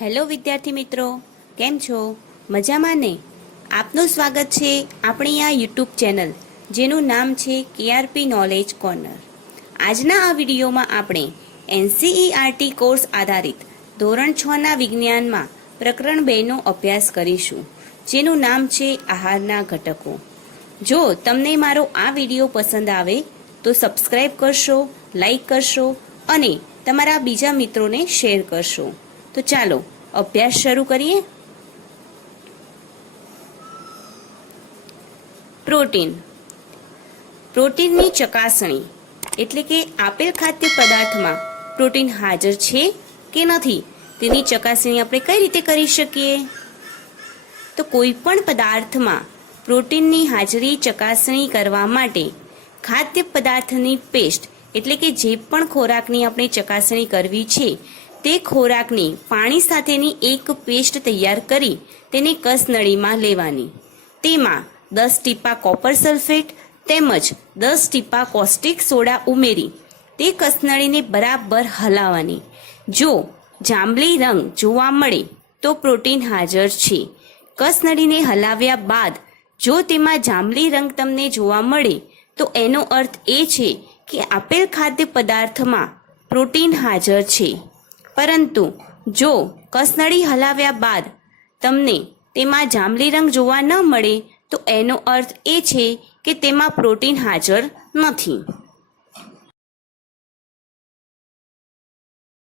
Hello વિદ્યાર્થી મિત્રો, કેમ છો? મજામાં ને? આપનું સ્વાગત છે આપણી આ યુટ્યુબ ચેનલ જેનું નામ છે કેઆરપી નોલેજ કોર્નર. આજના આ વિડીયોમાં આપણે એનસીઈઆરટી કોર્સ આધારિત ધોરણ 6ના વિજ્ઞાનમાં પ્રકરણ 2નો અભ્યાસ કરીશું, જેનું નામ છે આહારના ઘટકો. જો તમને મારો આ વિડીયો પસંદ આવે તો સબસ્ક્રાઈબ કરશો, લાઈક કરશો અને તમારા બીજા મિત્રોને શેર કરશો. તો ચાલો અભ્યાસ શરૂ કરીએ. પ્રોટીનની ચકાસણી એટલે કે આપેલ ખાદ્ય પદાર્થમાં પ્રોટીન હાજર છે કે નથી તેની ચકાસણી આપણે કઈ રીતે કરી શકીએ? તો કોઈ પણ પદાર્થમાં પ્રોટીનની હાજરી ચકાસણી કરવા માટે ખાદ્ય પદાર્થની પેસ્ટ એટલે કે જે પણ ખોરાકની આપણે ચકાસણી કરવી છે તે ખોરાકની પાણી સાથેની એક પેસ્ટ તૈયાર કરી તેને કસનળીમાં લેવાની. તેમાં 10 ટીપા કોપર સલ્ફેટ તેમજ 10 ટીપા કોસ્ટિક સોડા ઉમેરી તે કસનળીને બરાબર હલાવવાની. જો જાંબલી રંગ જોવા મળે તો પ્રોટીન હાજર છે. કસનળીને હલાવ્યા બાદ જો તેમાં જાંબલી રંગ તમને જોવા મળે તો એનો અર્થ એ છે કે આપેલ ખાદ્ય પદાર્થમાં પ્રોટીન હાજર છે. પરંતુ જો કસનળી હલાવ્યા બાદ તમને તેમાં જાંબલી રંગ જોવા ન મળે તો એનો અર્થ એ છે કે તેમાં પ્રોટીન હાજર નથી.